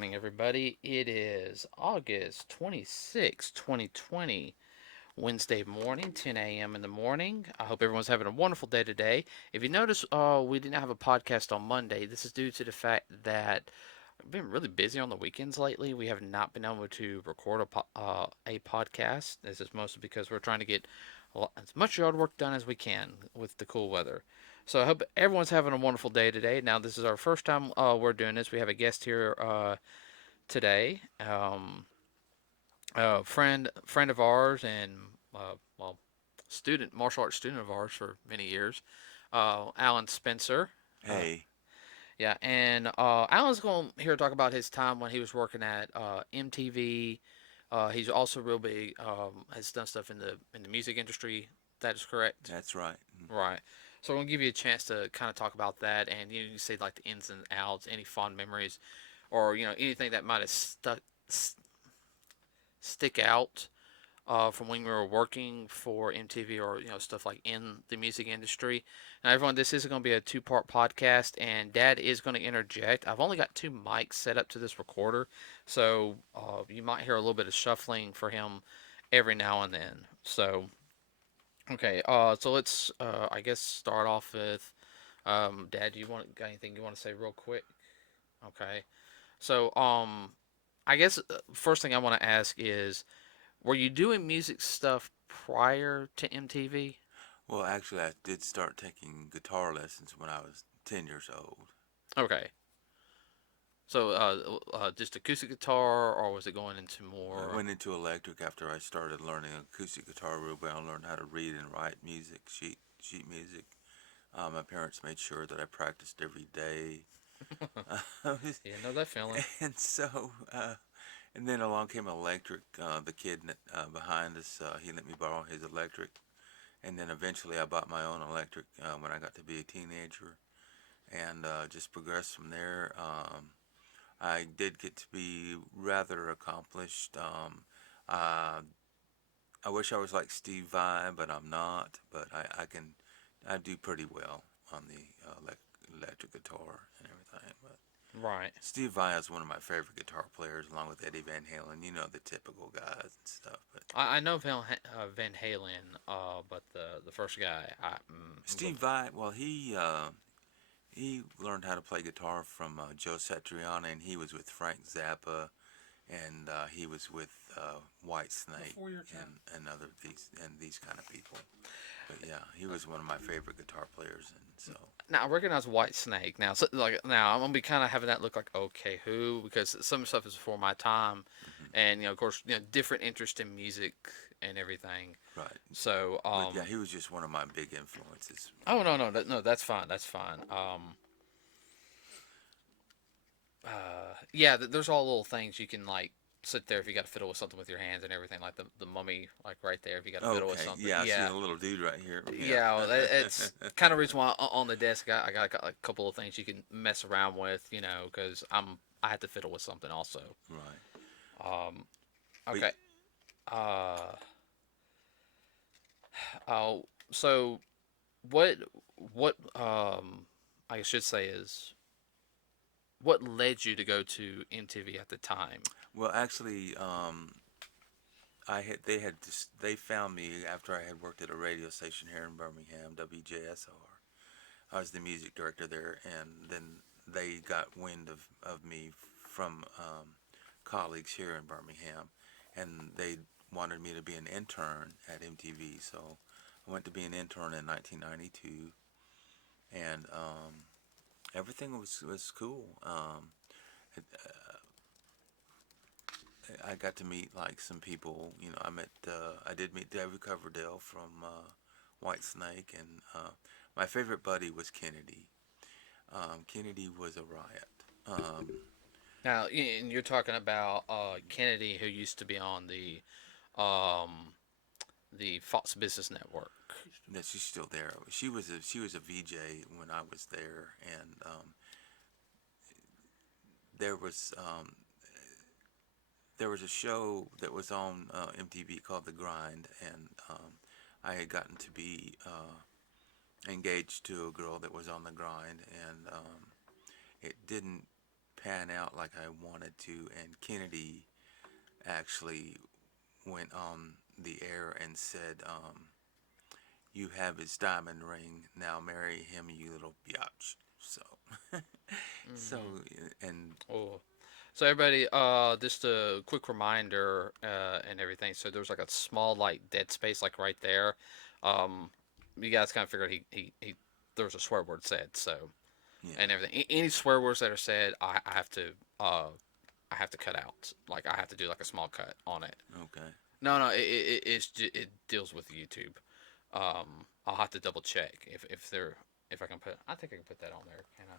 morning, everybody. It is August 26, 2020, Wednesday morning, 10 a.m. in the morning. I hope everyone's having a wonderful day today. If you notice, we didn't have a podcast on Monday. This is due to the fact that I've been really busy on the weekends lately. We have not been able to record a podcast. This is mostly because we're trying to get as much yard work done as we can with the cool weather. So I hope everyone's having a wonderful day today. Now, this is our first time we're doing this. We have a guest here today, friend of ours, and well, student martial arts student of ours for many years, Allan Spencer. Uh, Hey, yeah, and Alan's going here to talk about his time when he was working at MTV. He's also real big. Has done stuff in the music industry. That is correct. that's right. Right. So I'm gonna give you a chance to kind of talk about that, and you say like the ins and outs, any fond memories, or anything that might have stick out from when we were working for MTV, or stuff like in the music industry. Now, everyone, this is going to be a two-part podcast, and Dad is going to interject. I've only got two mics set up to this recorder, so you might hear a little bit of shuffling for him every now and then. So, okay, so let's, I guess, start off with, Dad. Got anything you want to say real quick? Okay, so I guess first thing I want to ask is, were you doing music stuff prior to MTV? Well, actually, I did start taking guitar lessons when I was 10 years old. Okay. So, just acoustic guitar, or was it going into I more? went into electric after I started learning acoustic guitar real well. I learned how to read and write music, sheet music. My parents made sure that I practiced every day. Yeah, know that feeling. and so, and then along came electric. The kid behind us, he let me borrow his electric. And then eventually I bought my own electric when I got to be a teenager, and just progressed from there. I did get to be rather accomplished. Uh, I wish I was like Steve Vai, but I'm not. But I do pretty well on the electric guitar and everything. But Right. Steve Vai is one of my favorite guitar players, along with Eddie Van Halen. You know, the typical guys and stuff. But I know Van Halen, but the first guy, Steve Vai, well, he learned how to play guitar from Joe Satriani, and he was with Frank Zappa, and he was with White Snake before your time. and other these kind of people. But yeah, he was one of my favorite guitar players, and so Now I recognize White Snake. Now, so, like now, I'm gonna be kind of having that look like, okay, who? Because some stuff is before my time, hmm and of course, different interest in music and everything. right. So, But yeah, he was just one of my big influences. oh no, no, no, that's fine, that's fine. Yeah, there's all little things you can like sit there if you got to fiddle with something with your hands and everything, like the mummy, like right there. If you got to fiddle with Okay, something, yeah, I see yeah, a little dude right here. yeah. Well, Yeah. it's kind of reason why on the desk I got a couple of things you can mess around with, because I had to fiddle with something also. right. Um, But okay. Uh, oh, so what what I should say is, what led you to go to MTV at the time? well, actually, they found me after I had worked at a radio station here in Birmingham, WJSR. I was the music director there, and then they got wind of me from colleagues here in Birmingham, and they wanted me to be an intern at MTV. So I went to be an intern in 1992, and everything was cool. I got to meet like some people. You know, I did meet David Coverdale from White Snake, and my favorite buddy was Kennedy. Kennedy was a riot. Now, and you're talking about Kennedy, who used to be on um, the Fox Business Network. That she's still there. She was a VJ when I was there, and there was um, there was a show that was on MTV called The Grind, and I had gotten to be engaged to a girl that was on The Grind, and it didn't pan out like I wanted to, and Kennedy actually went on the air and said, "You have his diamond ring. Now marry him, you little biatch." So, so, Hmm. and Oh. So everybody, just a quick reminder, and everything. So there's like a small like dead space like right there. Um, you guys kind of figured he there was a swear word said. So and yeah, everything. Any swear words that are said, uh I have to cut out. Like I have to do like a small cut on it. okay. No, no, it deals with YouTube. I'll have to double check if I can put. I think I can put that on there. Can I?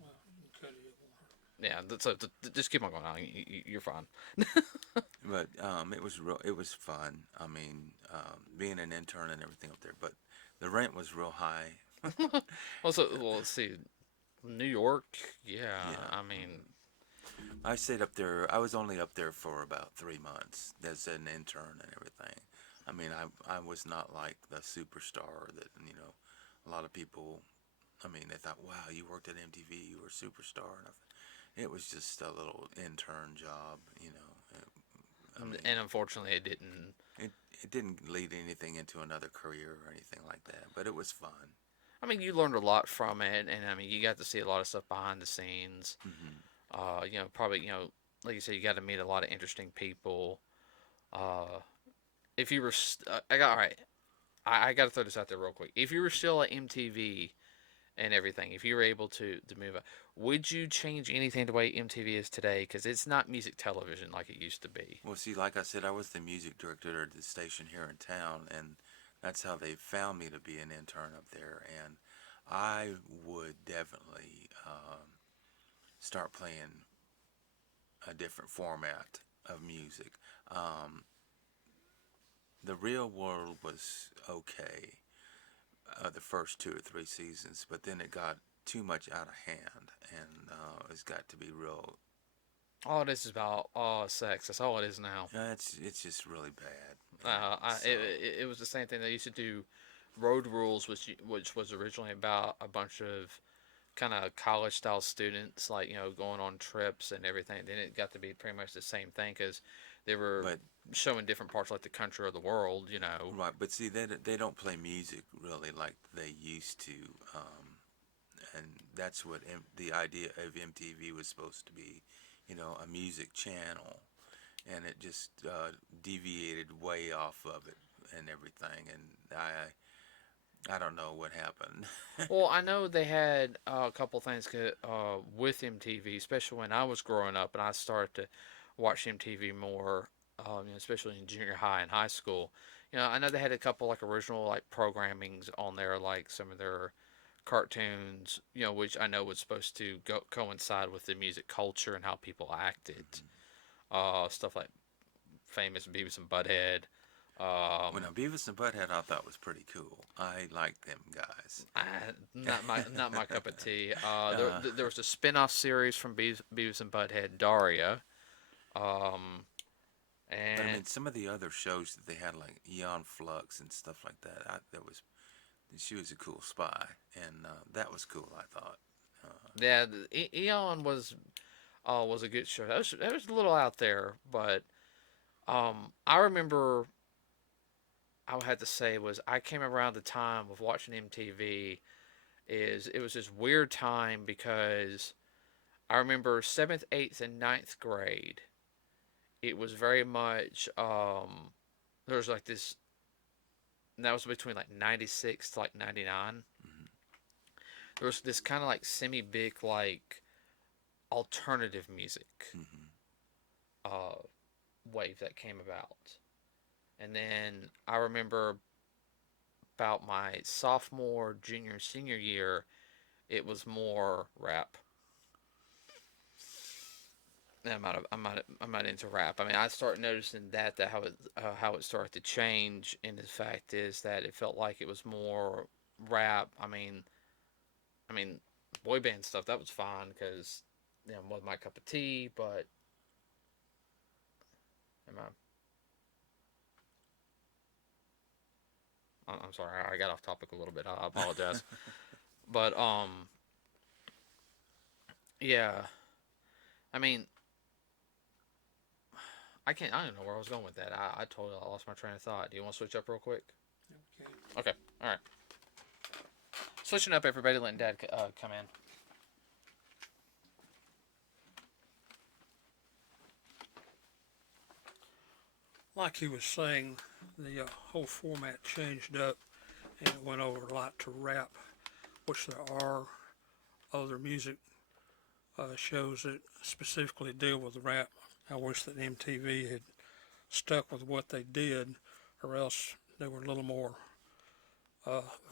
Well, you cut it, it won't hurt. Yeah. So just keep on going on. You're fine. But it was fun. I mean, being an intern and everything up there. But the rent was real high. Well, let's see. New York. Yeah. Yeah. I mean, I stayed up there. I was only up there for about 3 months as an intern and everything. I mean, I was not like the superstar that a lot of people. I mean, they thought, "Wow, you worked at MTV, you were a superstar." And it was just a little intern job. I mean, and unfortunately, it didn't. it it didn't lead anything into another career or anything like that, but it was fun. I mean, you learned a lot from it, and I mean, you got to see a lot of stuff behind the scenes. Hmm. Probably, like you said, you got to meet a lot of interesting people. Uh, if you were, I got all right. I got to throw this out there real quick. If you were still at MTV and everything, if you were able to move up, would you change anything the way MTV is today? Because it's not music television like it used to be. Well, see, like I said, I was the music director at the station here in town, and that's how they found me to be an intern up there. And I would definitely start playing a different format of music. Um, the real world was okay the first 2 or 3 seasons, but then it got too much out of hand, and it's got to be real. All this is about sex. That's all it is now. It's just really bad, and It was the same thing they used to do. Road Rules, which was originally about a bunch of kind of college style students, like going on trips and everything. Then it got to be pretty much the same thing because they were but showing different parts like the country or the world. right, but see, they don't play music really like they used to, and that's what the idea of MTV was supposed to be, a music channel, and it just deviated way off of it and everything, and I don't know what happened. Well, I know they had a couple things with MTV, especially when I was growing up and I started to watch MTV more, especially in junior high and high school. I know they had a couple like original like programmings on there, like some of their cartoons, which I know was supposed to coincide with the music culture and how people acted. Stuff like famous Beavis and Butthead. When Um, a Beavis and Butthead I thought was pretty cool. I liked them guys. I, not my cup of tea. uh, There was a spin-off series from Beavis and Butthead, Daria. Um, but I and mean, some of the other shows that they had, like Eon Flux and stuff like that, that was she was a cool spy, and that was cool. I thought. yeah, Eon was a good show. That was a little out there, but I remember I would have to say was I came around the time of watching MTV. It was this weird time because I remember seventh, eighth, and ninth grade. It was very much there was like this. And that was between like '96 to like '99. Hmm. There was this kind of like semi big like alternative music Hmm. uh, wave that came about. And then I remember about my sophomore, junior, senior year, it was more rap. I'm not into rap. I mean, I started noticing that how it started to change. And the fact is that it felt like it was more rap. I mean, boy band stuff that was fine because wasn't my cup of tea. But am I'm sorry, I got off topic a little bit. I apologize. But Yeah. I mean, I don't know where I was going with that. I totally lost my train of thought. Do you want to switch up real quick? Okay. Okay. All right. Switching up, everybody. Letting Dad come in. Like he was saying, the whole format changed up and it went over a lot to rap, which there are other music shows that specifically deal with rap. I wish that MTV had stuck with what they did, or else they were a little more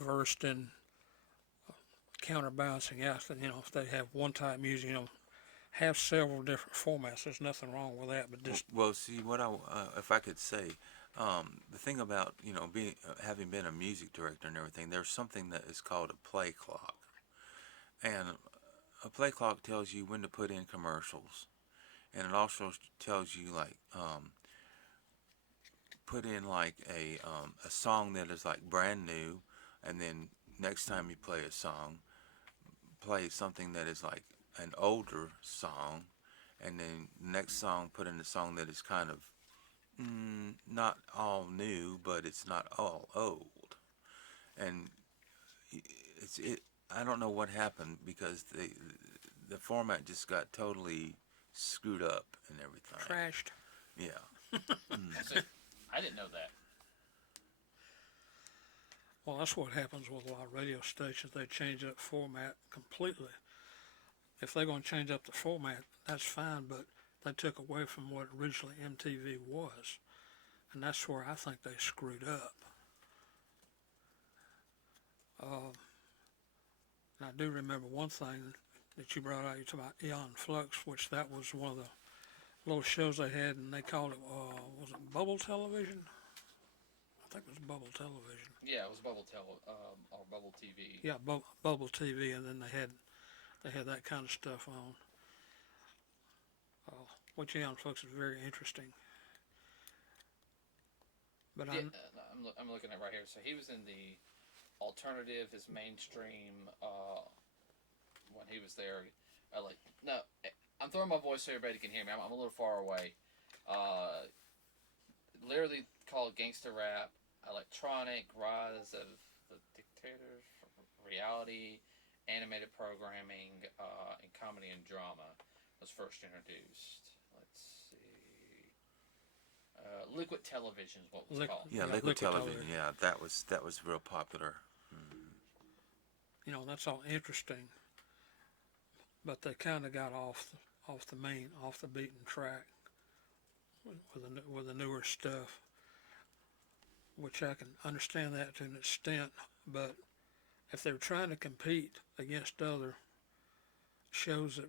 versed in counterbalancing out. If they have one type of music, have several different formats. There's nothing wrong with that, but just Well, see, if I could say, the thing about being having been a music director and everything, there's something that is called a play clock, and a play clock tells you when to put in commercials, and it also tells you like put in like a song that is like brand new, and then next time you play a song, play something that is like an older song, and then next song put in a song that is kind of not all new, but it's not all old. And it. I don't know what happened because the format just got totally screwed up and everything. trashed. Yeah. Mm. So, I didn't know that. Well, that's what happens with a lot of radio stations. They change up format completely. If they're going to change up the format, that's fine, but they took away from what originally MTV was. And that's where I think they screwed up. Uh, and I do remember one thing that you brought out. You talked about Eon Flux, which that was one of the little shows they had, and they called it, was it Bubble Television? I think it was Bubble Television. Yeah, it was or Bubble TV. Yeah, Bubble TV, and then they had that kind of stuff on. Which Eon Flux is very interesting. But Yeah, I'm looking at right here. So he was in the alternative, his mainstream. When he was there, like no, I'm throwing my voice so everybody can hear me. I'm a little far away. Uh, Literally called gangster rap, electronic, rise of the dictators, reality, animated programming, and comedy and drama was first introduced. Let's see. Liquid television is what was called. Yeah, yeah, liquid Liquid television. Television. Yeah, that was real popular. Mm. That's all interesting, but they kind of got off the beaten track with the newer stuff, which I can understand that to an extent. But if they're trying to compete against other shows that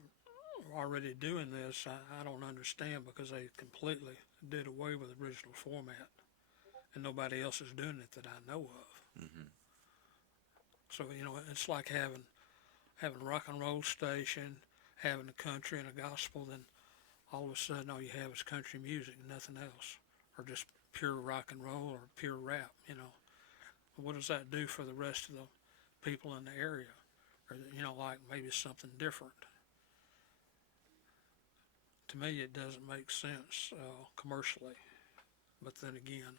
are already doing this, I don't understand because they completely did away with the original format, and nobody else is doing it that I know of. Hmm. So it's like having a rock and roll station, having a country and a gospel, then all of a sudden all you have is country music and nothing else, or just pure rock and roll or pure rap. What does that do for the rest of the people in the area? Or like maybe something different. To me, it doesn't make sense commercially. But then again,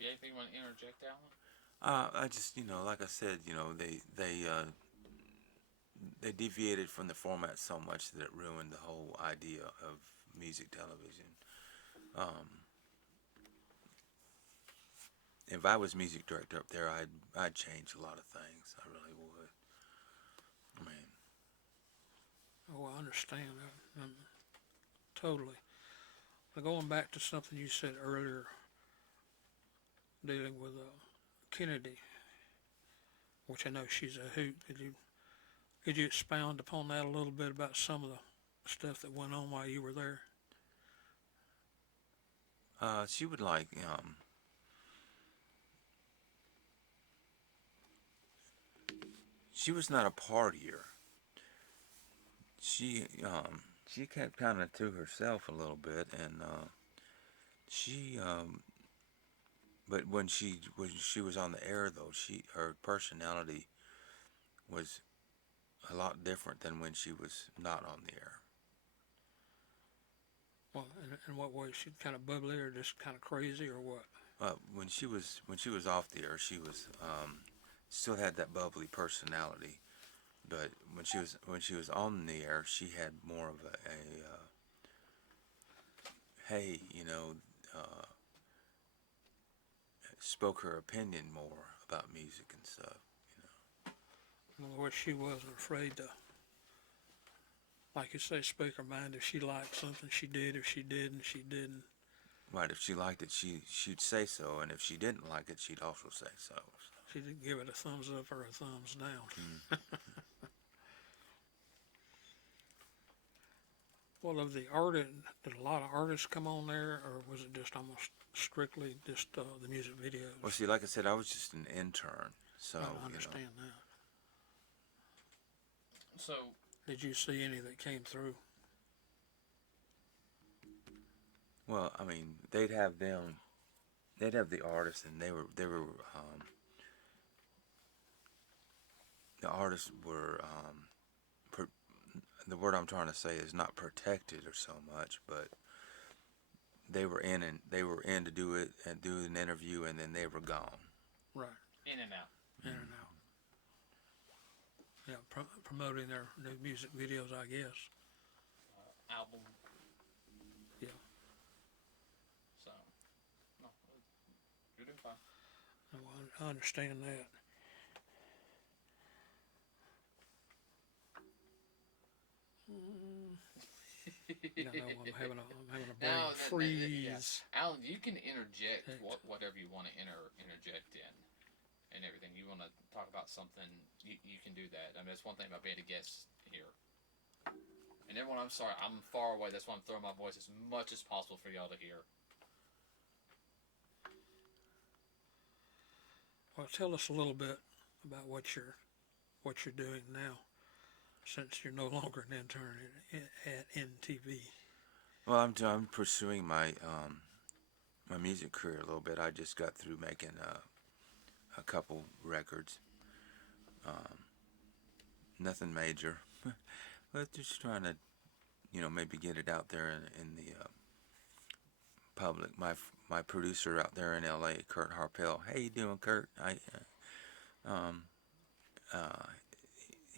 Yeah, anything you want to interject, Alan? I just like I said, they deviated from the format so much that it ruined the whole idea of music television. Um, if I was music director up there, I'd change a lot of things. I really would. I mean, oh, I understand that totally. But going back to something you said earlier, dealing with Kennedy, which I know she's a hoot. Could you expound upon that a little bit about some of the stuff that went on while you were there? she would like she was not a partier. She kept kind of to herself a little bit, and she but when she was on the air though, her personality was a lot different than when she was not on the air. Well, in what way? She kind of bubbly or just kind of crazy or what? When she was off the air, she was still had that bubbly personality, but when she was on the air, she had more of a hey, uh, spoke her opinion more about music and stuff. In other words, she wasn't afraid to, like you say, speak her mind. If she liked something, she did. If she didn't, she didn't. Right, if she liked it, she'd say so, and if she didn't like it, she'd also say so. She didn't give it a thumbs up or a thumbs down. Mm. Well, of the artist, did a lot of artists come on there, or was it just almost strictly just the music videos? Well, see, like I said, I was just an intern, so I understand that. So, Did you see any that came through? well, I mean, they'd have the artists, and the artists were the word I'm trying to say is not protected or so much, but they were in to do it and do an interview, and then they were gone. Right. in and out. In and out. Yeah, promoting their new music videos, I guess. Album. Yeah. So, no, you're doing fine. No, I understand that. Yeah, no, I'm having a brain freeze. Allan, you can interject whatever you want to interject in and everything. You want to talk about something, you can do that. I mean, that's one thing about being a guest here. And everyone, I'm sorry, I'm far away. That's why I'm throwing my voice as much as possible for y'all to hear. Well, tell us a little bit about what you're doing now, since you're no longer an intern at NTV. Well, I'm pursuing my my music career a little bit. I just got through making a couple records. Nothing major, but just trying to, maybe get it out there in the public. My producer out there in L.A., Kurt Harpel. How you doing, Kurt? Um, uh,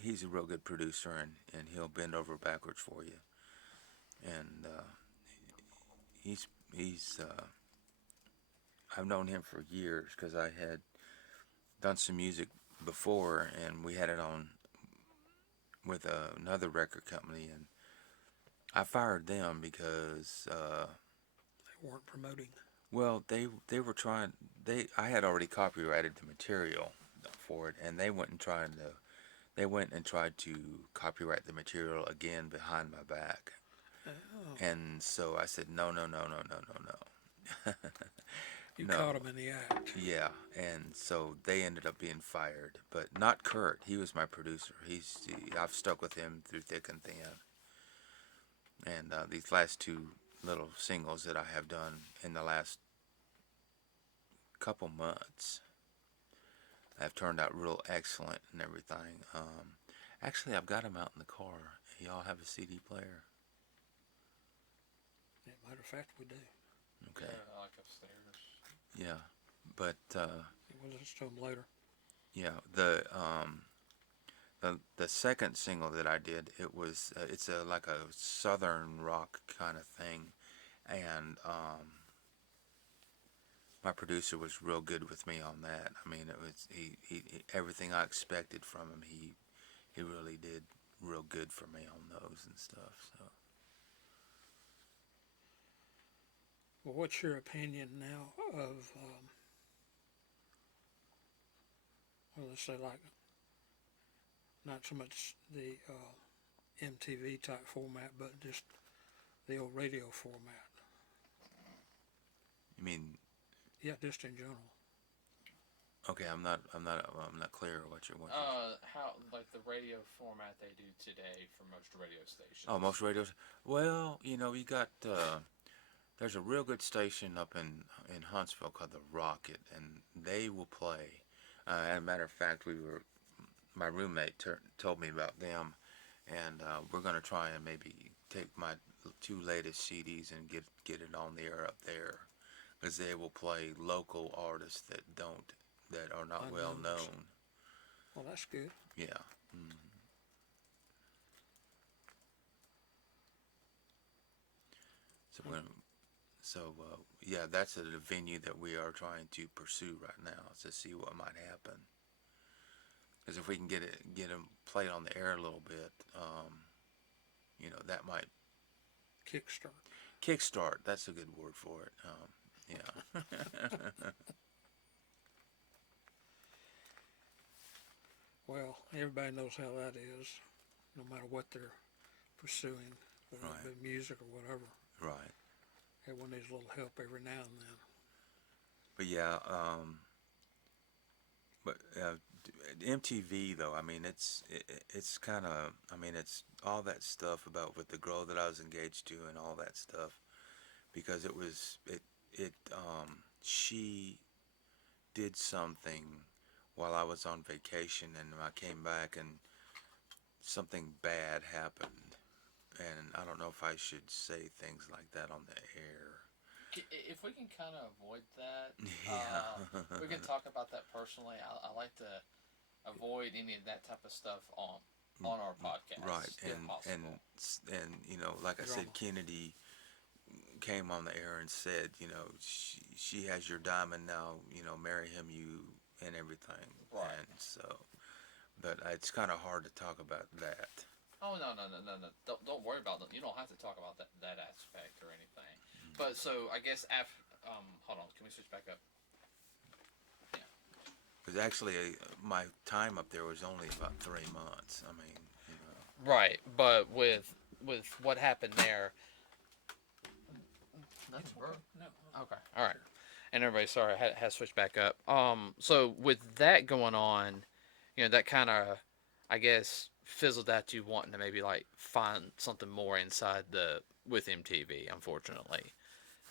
he's a real good producer, and he'll bend over backwards for you. And he's I've known him for years because I had done some music before, and we had it on with another record company, and I fired them because They weren't promoting. well, they were trying. I had already copyrighted the material for it, and they went and tried to copyright the material again behind my back. Oh. And so I said, no, no, no, no, no, no, no. You No. caught him in the act. Yeah, and so they ended up being fired, but not Kurt. He was my producer. I've stuck with him through thick and thin. And these last two little singles that I have done in the last couple months have turned out real excellent and everything. Actually, I've got them out in the car. Y'all have a CD player? Yeah, matter of fact, we do. Okay. Yeah, like upstairs. Yeah, but We'll listen to them later. yeah, the second single that I did, it's like a southern rock kind of thing, and my producer was real good with me on that. I mean, it was he everything I expected from him. He really did real good for me on those and stuff. So. Well, what's your opinion now of, well, let's say like, not so much the MTV type format, but just the old radio format? You mean? Yeah, just in general. Okay, I'm not clear what you're wanting. How, like the radio format they do today for most radio stations. Oh, most radios. Well, you got there's a real good station up in Huntsville called the Rocket, and they will play. As a matter of fact, my roommate told me about them, and we're gonna try and maybe take my two latest CDs and get it on the air up there, because they will play local artists that are not well Unknowns. known. Well, that's good. Yeah. Mm. So Um, when so yeah, that's a venue that we are trying to pursue right now to see what might happen. Because if we can get them played on the air a little bit, that might Kickstart. kickstart. That's a good word for it. Yeah. Well, everybody knows how that is, no matter what they're pursuing, whether Right. it be music or whatever. Right. Everyone needs a little help every now and then. But yeah. But MTV though, I mean, it's kind of, I mean, it's all that stuff about with the girl that I was engaged to and all that stuff, because she did something while I was on vacation, and I came back and something bad happened, and I don't know if I should say things like that on the air. If we can kind of avoid that, we can Yeah. talk about that personally. I like to avoid any of that type of stuff on our Right, podcast if possible. and like I said, Drama. Kennedy came on the air and said, she has your diamond now, marry him, and everything, Right. and so, but it's kind of hard to talk about that. Oh no. Don't worry about it. You don't have to talk about that aspect or anything. But so I guess after hold on, can we switch back up? Yeah. Because actually, my time up there was only about 3 months. I mean, Right, but with what happened there. Nothing, bro. No. Okay. All right. And everybody, sorry, I had to switch back up. So with that going on, that kind of, I guess, fizzled out you wanting to maybe like find something more inside the with MTV, unfortunately.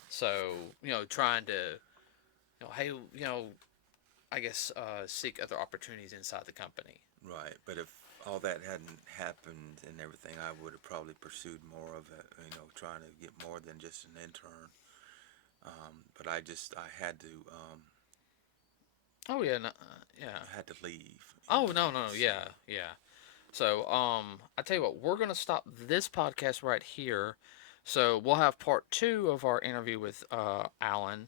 So trying to, hey, I guess seek other opportunities inside the company. right. But if all that hadn't happened and everything, I would have probably pursued more of it. Trying to get more than just an intern. But I had to, Oh yeah, no, yeah. I had to leave. Oh no, So yeah. So I tell you what, we're gonna stop this podcast right here. So we'll have part two of our interview with Allan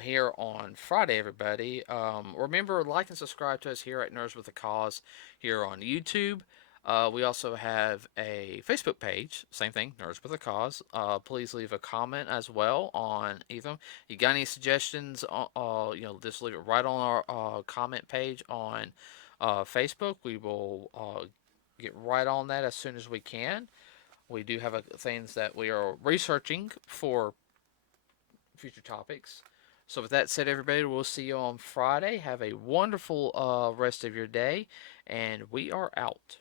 here on Friday, everybody. Remember, like and subscribe to us here at Nerds with a Cause here on YouTube. We also have a Facebook page, same thing, Nerds with a Cause. Please leave a comment as well on either. You got any suggestions? Just leave it right on our comment page on Facebook. We will get right on that as soon as we can. We do have things that we are researching for future topics. So, with that said, everybody, we'll see you on Friday. Have a wonderful rest of your day, and we are out.